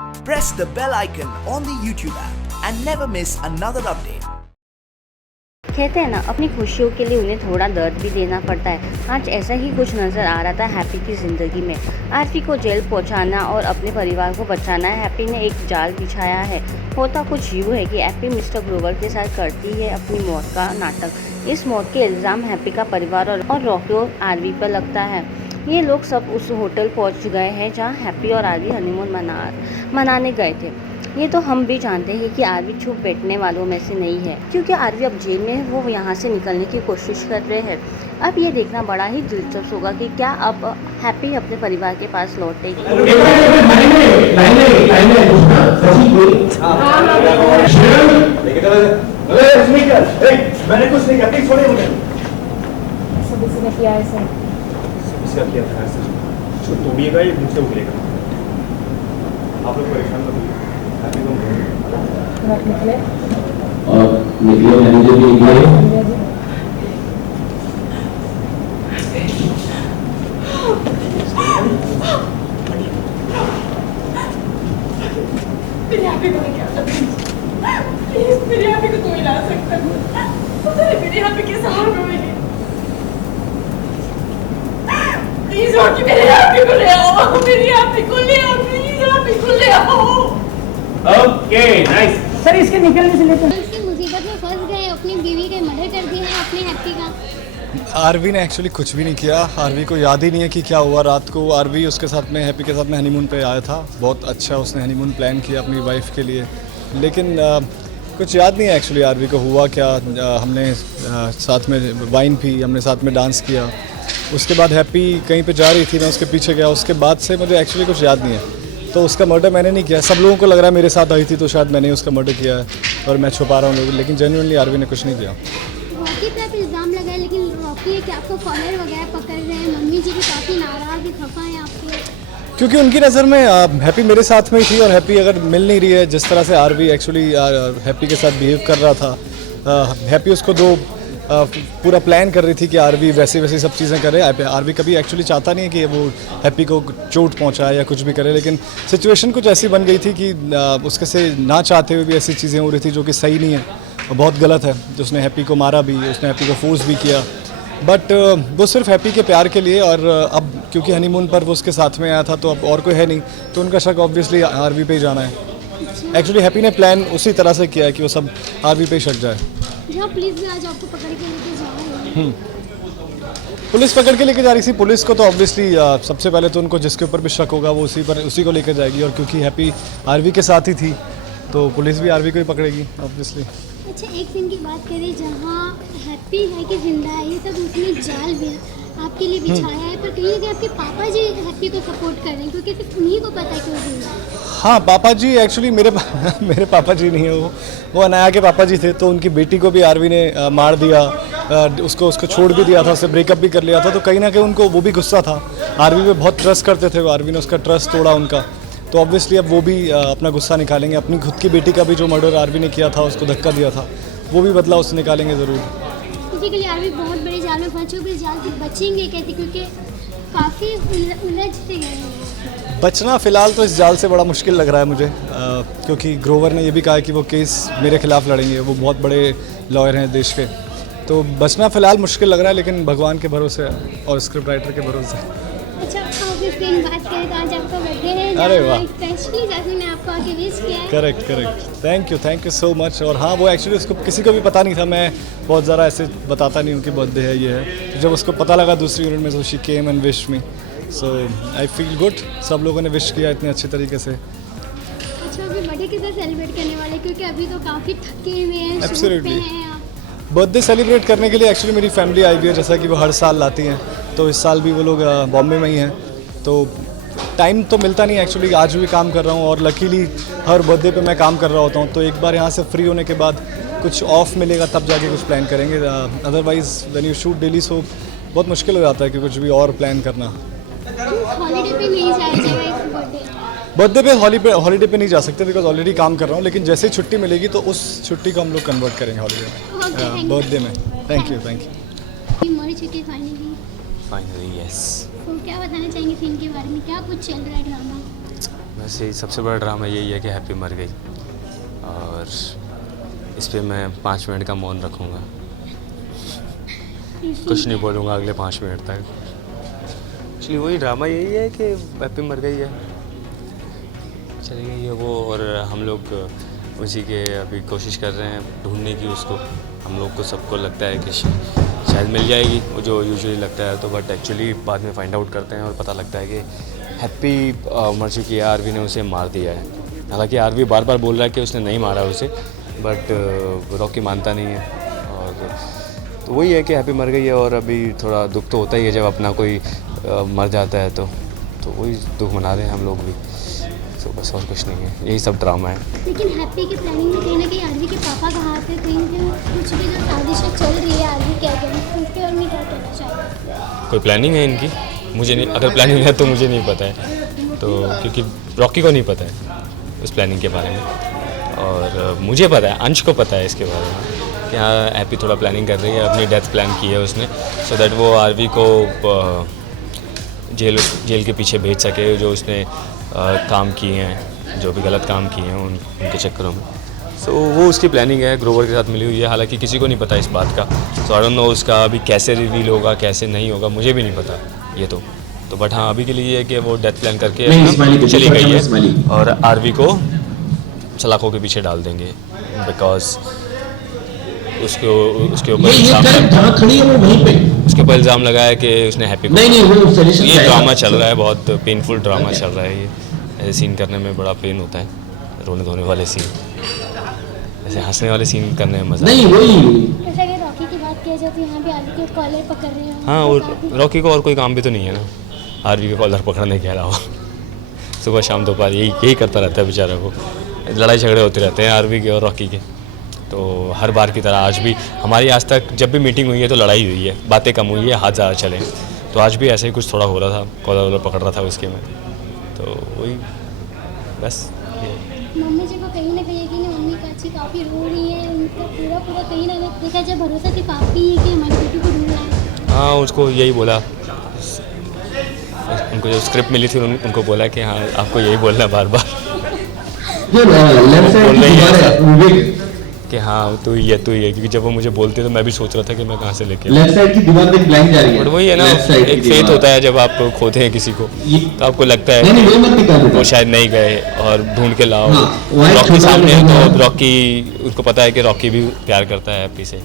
Press the bell icon on the YouTube app and never miss another update. कहते हैं ना, अपनी खुशियों के लिए उन्हें थोड़ा दर्द भी देना पड़ता है। आज ऐसा ही कुछ नज़र आ रहा था हैप्पी की ज़िंदगी में। आरवी को जेल पहुंचाना और अपने परिवार को बचाना हैप्पी ने एक जाल बिछाया है। होता कुछ यूँ है कि हैप्पी मिस्टर ग्रोवर के साथ करती है अपनी मौत का नाटक। इस मौत के इल्ज़ाम हैप्पी का परिवार और रॉकी और आरवी पर लगता है। ये लोग सब उस होटल पहुँच गए हैं जहाँ हैप्पी और आरवी हनीमून मनाने गए थे। ये तो हम भी जानते हैं कि आरवी चुप बैठने वालों में से नहीं है, क्योंकि आरवी अब जेल में है, वो यहाँ से निकलने की कोशिश कर रहे हैं। अब ये देखना बड़ा ही दिलचस्प होगा कि क्या अब हैप्पी अपने परिवार के पास लौटेगी। मैंने कुछ नहीं किया, प्लीज छोड़िए मुझे। किसी ने किया है सर? किसी किया था ऐसा? जो तोड़िएगा ये मुझसे उगलेगा। आप लोग परेशान मत होइए। हैप्पी को रात निकले और निकले मैनेजर भी निकले। मेरे हैप्पी को नहीं क्या प्लीज मेरे हैप्पी को कोई ला सकता है। मेरे हैप्पी के साथ रोएगी। प्लीज रॉकी मेरे हैप्पी को ले आओ, मेरी हैप्पी को ले आओ, प्लीज हैप्पी को ले आओ। Okay nice. सर इसके निकलने से लेकर इसकी मुसीबत में फंस गए, अपनी बीवी का मर्डर कर दिया है अपने हैप्पी का। आरवी ने एक्चुअली कुछ भी नहीं किया। आरवी को याद ही नहीं है कि क्या हुआ रात को। आरवी उसके साथ में हैप्पी के साथ में हनीमून पे आया था। बहुत अच्छा उसने हनीमून प्लान किया अपनी वाइफ के लिए, लेकिन कुछ याद नहीं है एक्चुअली आरवी को हुआ क्या। हमने साथ में वाइन पी, हमने साथ में डांस किया। उसके बाद हैप्पी कहीं पे जा रही थी, मैं उसके पीछे गया। उसके बाद से मुझे एक्चुअली कुछ याद नहीं है। तो उसका मर्डर मैंने नहीं किया। सब लोगों को लग रहा है मेरे साथ आई थी तो शायद मैंने उसका मर्डर किया है और मैं छुपा रहा हूँ, लेकिन जेन्युइनली आरवी ने कुछ नहीं किया। रॉकी पे आप इल्ज़ाम लगाए, लेकिन रॉकी है कि आपको कॉलर वगैरह पकड़ रहे हैं। मम्मी जी भी काफ़ी नाराज़ खफा हैं आपसे, क्योंकि उनकी नज़र में हैप्पी मेरे साथ में ही थी और हैप्पी अगर मिल नहीं रही है जिस तरह से आरवी एक्चुअली हैप्पी के साथ बिहेव कर रहा था। हैप्पी उसको पूरा प्लान कर रही थी कि आरवी वैसे सब चीज़ें करे। आरवी कभी एक्चुअली चाहता नहीं है कि वो हैप्पी को चोट पहुंचाए या कुछ भी करे, लेकिन सिचुएशन कुछ ऐसी बन गई थी कि उसके से ना चाहते हुए भी ऐसी चीज़ें हो रही थी जो कि सही नहीं है और बहुत गलत है। जो उसने हैप्पी को मारा भी, उसने हैप्पी को फोर्स भी किया, बट वो सिर्फ हैप्पी के प्यार के लिए। और अब क्योंकि हनीमून पर वो उसके साथ में आया था तो अब और कोई है नहीं, तो उनका शक ऑब्वियसली आरवी पे ही जाना है। एक्चुअली हैप्पी ने प्लान उसी तरह से किया है कि वो सब आरवी पे ही शक जाए। पुलिस भी आज आपको पकड़ के लेके जा रही है। पुलिस पकड़ के लेके जा रही थी। पुलिस को तो ऑब्वियसली सबसे पहले तो उनको जिसके ऊपर भी शक होगा वो उसी को लेकर जाएगी, और क्योंकि हैप्पी आरवी के साथ ही थी तो पुलिस भी आरवी को ही पकड़ेगी ऑब्वियसली। अच्छा, एक सीन की बात करें जहाँ हैप्पी है कि जिंदा है, ये सब उसने जाल भी आपके लिए बिछाया है, पर कहीं ना कहीं आपके पापा जी हैप्पी को सपोर्ट कर रहे हैं, क्योंकि सिर्फ उन्हीं को पता है कि वो जिंदा है। हाँ, पापा जी एक्चुअली मेरे पापा जी नहीं है, वो अनाया के पापा जी थे। तो उनकी बेटी को भी आरवी ने मार दिया, उसको छोड़ भी दिया था, उससे ब्रेकअप भी कर लिया था। तो कहीं ना कहीं उनको वो भी गुस्सा था। आरवी पे बहुत ट्रस्ट करते थे, आरवी ने उसका ट्रस्ट तोड़ा उनका। तो ऑब्वियसली अब वो भी अपना गुस्सा निकालेंगे। अपनी खुद की बेटी का भी जो मर्डर आरवी ने किया था, उसको धक्का दिया था, वो भी बदला उससे निकालेंगे ज़रूर। इसी के लिए आरवी बहुत बड़े जाल में फंसे हुए, जाल से बचेंगे कहते, क्योंकि काफ़ी उलझते गए हैं। बचना फ़िलहाल तो इस जाल से बड़ा मुश्किल लग रहा है मुझे, क्योंकि ग्रोवर ने ये भी कहा है कि वो केस मेरे खिलाफ लड़ेंगे। वो बहुत बड़े लॉयर हैं देश के, तो बचना फ़िलहाल मुश्किल लग रहा है, लेकिन भगवान के भरोसे और स्क्रिप्ट राइटर के भरोसे। अच्छा, ऑब्वियसली बात करें तो आज आपका बर्थडे है। अरे वाह, स्पेशली जैसे मैं आपको आके विश किया है। Correct, thank you so much. और हाँ, वो एक्चुअली उसको किसी को भी पता नहीं था। मैं बहुत ज़्यादा ऐसे बताता नहीं हूँ कि बर्थडे है ये है। तो जब उसको पता लगा दूसरी यूनिट में, तो she came and wish me, so I feel good. सब लोगों ने विश किया इतने अच्छे तरीके से। अच्छा, अभी बर्थडे के साथ सेलिब्रेट करने वाले, क्योंकि अभी तो काफ़ी थके हुए हैं, Absolutely. शूट पे हैं आप। बर्थडे सेलिब्रेट करने के लिए एक्चुअली मेरी फैमिली आई हुई है, जैसा कि वो हर साल लाती हैं। तो इस साल भी वो लोग बॉम्बे में ही हैं, तो टाइम तो मिलता नहीं एक्चुअली। आज भी काम कर रहा हूँ और लकीली हर बर्थडे पे मैं काम कर रहा होता हूँ। तो एक बार यहाँ से फ्री होने के बाद कुछ ऑफ मिलेगा तब जाके कुछ प्लान करेंगे। Otherwise when you shoot daily, so बहुत मुश्किल हो जाता है कि कुछ भी और प्लान करना। हॉलीडे पे नहीं जाया जाएगा इस बर्थडे पे हॉलीडे पे नहीं जा सकते, बिकॉज ऑलरेडी काम कर रहा हूँ। लेकिन जैसे ही छुट्टी मिलेगी तो उस छुट्टी को हम लोग कन्वर्ट करेंगे हॉलीडे में, बर्थडे में। Thank you. मर चुके फाइनली। Finally yes. तो क्या बताना चाहेंगे फिल्म के बारे में, क्या कुछ चल रहा है ड्रामा? बस यही सबसे बड़ा ड्रामा यही है कि हैप्पी मर गई और इस पे मैं 5 मिनट का मौन रखूँगा, कुछ नहीं बोलूँगा अगले 5 मिनट तक। एक्चुअली वही ड्रामा यही है कि हैप्पी मर गई है, चली गई है वो, और हम लोग उसी के अभी कोशिश कर रहे हैं ढूंढने की उसको। हम लोग को सबको लगता है कि शायद मिल जाएगी वो जो यूजुअली लगता है, तो बट एक्चुअली बाद में फाइंड आउट करते हैं और पता लगता है कि हैप्पी मर चुकी है, आरवी ने उसे मार दिया है। हालांकि आरवी बार बार बोल रहा है कि उसने नहीं मारा उसे, बट रॉकी मानता नहीं है। और तो वही है कि हैप्पी मर गई है और अभी थोड़ा दुख तो होता ही है जब अपना कोई मर जाता है, तो वही दुख मना रहे हैं हम लोग भी। तो बस और कुछ नहीं है, यही सब ड्रामा है। लेकिन हैप्पी की प्लानिंग में कहीं ना कहीं आरवी के पापा का हाथ है, कहीं ना कहीं कुछ भी जो साजिश चल रही है आरवी के अगेंस्ट, उसके बारे में क्या कहना चाहेंगे? कोई प्लानिंग है इनकी? मुझे नहीं, अगर प्लानिंग है तो मुझे नहीं पता है, तो क्योंकि रॉकी को नहीं पता है उस प्लानिंग के बारे में, और मुझे पता है, अंश को पता है इसके बारे में कि हाँ हैप्पी थोड़ा प्लानिंग कर रही है, अपनी डेथ प्लान की है उसने, सो दैट वो आरवी को जेल के पीछे भेज सके, जो उसने काम किए हैं, जो भी गलत काम किए हैं उनके चक्करों में। सो वो उसकी प्लानिंग है, ग्रोवर के साथ मिली हुई है, हालांकि किसी को नहीं पता इस बात का। सो आई डोंट नो उसका अभी कैसे रिवील होगा कैसे नहीं होगा, मुझे भी नहीं पता ये तो बट हाँ अभी के लिए ये है कि वो डेथ प्लान करके चली गई है और आरवी को सलाखों के पीछे डाल देंगे, बिकॉज उसके ऊपर इल्ज़ाम लगा है कि उसने हैप्पी को, ये ड्रामा चल रहा है, बहुत पेनफुल ड्रामा चल रहा है। ये ऐसे सीन करने में बड़ा पेन होता है, रोने धोने वाले सीन, ऐसे हंसने वाले सीन करने में मज़ा नहीं। जैसे अगर रॉकी की बात किया जाए तो यहाँ भी आरवी के कॉलर पकड़ रहे हैं। हाँ, और रॉकी को और कोई काम भी तो नहीं है ना आरवी के कॉलर पकड़ने के अलावा। सुबह शाम दोपहर यही करता रहता है बेचारा को, लड़ाई झगड़े होते रहते हैं आरवी के और रॉकी के। तो हर बार की तरह आज भी हमारी आज तक जब भी मीटिंग हुई है तो लड़ाई हुई है, बातें कम हुई है, हाथ ज़्यादा चले, तो आज भी ऐसे ही कुछ थोड़ा हो रहा था, कॉलर वॉलर पकड़ रहा था उसके में, तो वही बस। मम्मी जी को कहीं ना कहीं कि मम्मी काची काफ़ी रो रही है, उनका पूरा कहीं ना कहीं देखा जाए भरोसा सिर्फ आप ही है कि हमारी बेटी को ढूंढना है। हाँ, उसको यही बोला, उनको जो स्क्रिप्ट मिली थी उनको बोला कि हाँ आपको यही बोलना बार बार, बोल रही है कि हाँ तू ही है, क्योंकि जब वो मुझे बोलते तो मैं भी सोच रहा था कि मैं कहाँ से लेके, लेफ्ट साइड की दीवार पे ब्लैंक जा रही है, बट वही है ना, एक फेथ होता है जब आप खोते हैं किसी को तो आपको लगता है कि वो शायद नहीं गए और ढूंढ के लाओ। रॉकी सामने है तो रॉकी, उसको पता है कि रॉकी भी प्यार करता है हैप्पी से,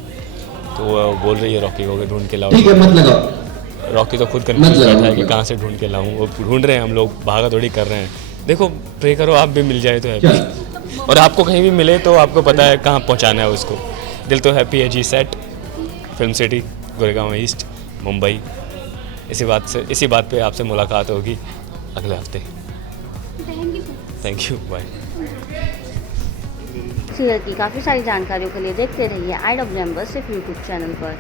तो वो बोल रही है रॉकी को कि ढूंढ के लाओ। ठीक है, मत लगाओ। रॉकी तो खुद कंफ्यूज बैठा है कि कहाँ से ढूंढ के लाऊं, वो ढूंढ रहे हैं, हम लोग भागा दौड़ी कर रहे हैं। देखो प्रे करो आप भी मिल जाए तो हैप्पी, और आपको कहीं भी मिले तो आपको पता है कहाँ पहुँचाना है उसको। दिल Toh happy Hai Ji set, Film City, Goregaon east, Mumbai. इसी बात पे आपसे मुलाकात होगी अगले हफ्ते। Thank you, bye. सीरियल की काफ़ी सारी जानकारियों के लिए देखते रहिए आई डब्ल्यू सिर्फ यूट्यूब चैनल पर।